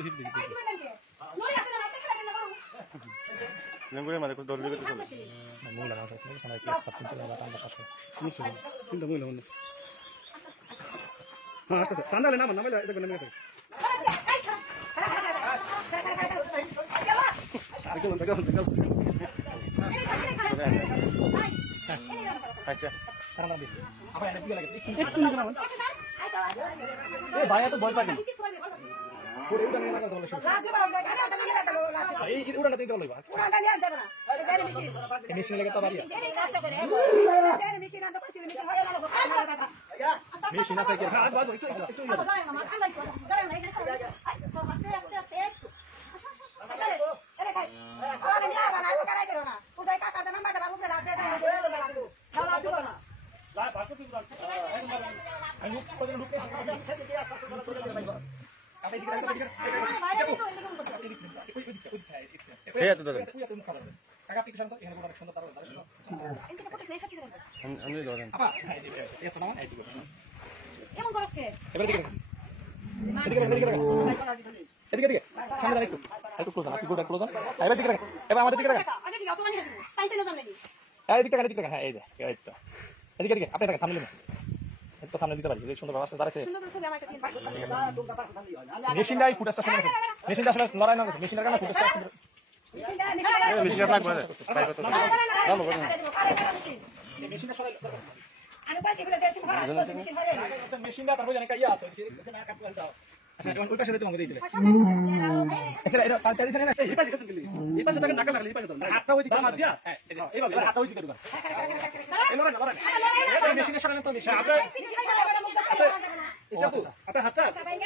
একটু হিট দিছি লেঙ্গুয়ে মানে কুছ দৌড় দিতে চলে মহিলা মানুষ আছে সামনে কি আসতে কিন্তু না কান্দা পাচ্ছে নিচে কিন্তু মহিলা মানুষ হ্যাঁ আচ্ছা কান্দালে না নামে এটা নেমে গেছে আচ্ছা কারণ আমি আবার এনে কি লাগে একটু নিচে নামান এ ভাই এত ভয় পাগল পুরো উড়ান না গেল রাত দিবা এই উড়ান দিতে লইবা উড়ান নিয়ে যাবে না গাড়ি মেশিন লাগে তো বাড়ি মেশিন আনতে কইছি মেশিন হয় না মেশিন আছে কি হাত বাদ একটু মেশিনটাই ফুটেজটা শুনে মেশিনটা আসলে লড়াই না মেশিনের কারণে ফুটেজটা মেশিন লাগবে মেশিনটা শুনে মেশিনটা তারপর জানি কাইয়া আছে আচ্ছা ওইটা সাথে তোমাকে দিয়ে দিলে আচ্ছা এটা পাল্টা দিছ না এই পাশে গেছেন গলি এই পাশে টাকা লাগলে এই পাশে দাও হাতটা ওই দিকে মার দিয়া এইভাবে হাতটা ওই দিকে দাও এই লড়াই লড়াই এই মেশিনের সামনে তো মেশিন আপনি এটা তো আপনার হাতটা ভাই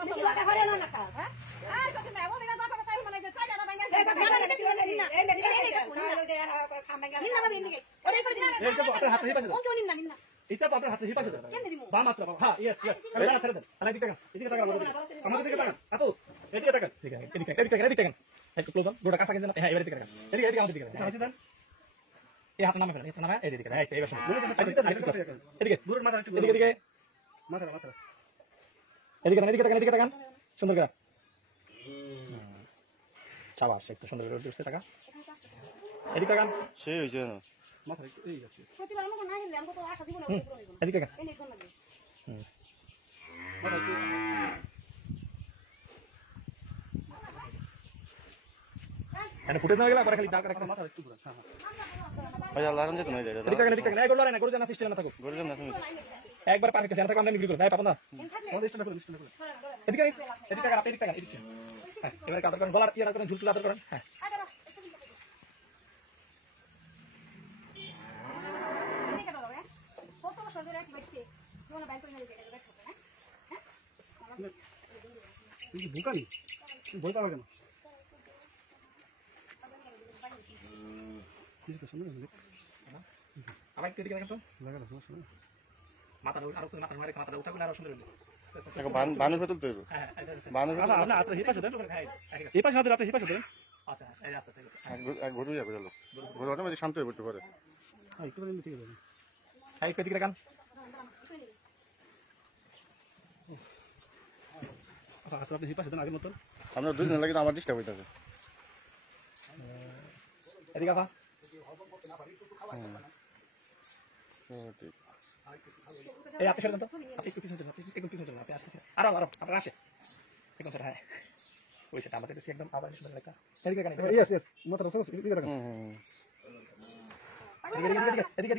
মেশিন লাগা হরে না না হ্যাঁ আর তো মেমো দিনা দাও কথা মানে যে চাই না ভাঙা এই আপনার হাতে এই পাশে দাও এটা আপনার হাতে এই পাশে দাও বা মাত্র হ্যাঁ ইয়েস ইয়েস এটা ছেড়ে দেন আরে দিকে এদিকে তাকান আমাদের দিকে তাকান আপু এদিকে তাকান ঠিক আছে এদিকে তাকান একটু ক্লোজ অন গোটা কাছে গেছেন হ্যাঁ এবারে দিকে তাকান এদিকে আমাদের দিকে তাকান দেন এই হাতে নামে ফেলেন এটা নামে এদিকে তাকান এই বসুন এদিকে দূর মাথা একটু এদিকে মাথা এদিকে তাকান সুন্দর করে চাবাস একটু সুন্দর করে দিচ্ছে টাকা এদিকে তাকান সেই হইছে না মাথা একটু এই আছে প্রতিবার আমাকে না গেলে আমাকে তো আশা দিব না এদিকে তাকান এই কোন লাগে মাথা একটু এনে ফুটে না গেল আবার খালি দাগ একটা মাথা একটু ঘুরা হ্যাঁ ভাই আল্লাহ রাম যেত না যায় এদিকে তাকান এই গোল না গরু জানা সিস্টেম না থাকো গরু না তুমি একবার পানি কে জানা থাকো আমরা নিগ্রি করব ভাই পাবো না আমাদের স্ট্যান্ড করে এদিকে তাকান আপনি এদিকে তাকান এদিকে হ্যাঁ এবারে কাদর করেন গলার ইয়ারা করেন ঝুলটু আদর করেন হ্যাঁ বুকানি বই পাবে কেন আবার একটু এদিকে দেখেন তো মাথা মাথা মাথা উঠা করলে আরো সুন্দর বানের ভেতর তো বানের এই পাশে আপনি এই পাশে দেন আচ্ছা এই আস্তে আস্তে ঘুরে যাবে চলো ঘুরে অটোমেটিক শান্ত হয়ে পড়তে পারে হ্যাঁ একটু ঠিক আছে হ্যাঁ একটু এদিকে দেখান আপনি এই পাশে দেন আগের মতন আমরা দুজন লাগে আমার ডিস্টার্ব হইতাছে এদিকে আপা এই আপনি সরেন তো আপনি একটু পিছনে চলুন একটু পিছনে চলুন আপনি আসতেছেন আরো আপনার আসে একদম স্যার হ্যাঁ ওই সেটা আমাদের কাছে একদম আবার সুন্দর লেখা এদিকে কেন ইয়েস ইয়েস মাত্র সব এদিকে রাখুন এদিকে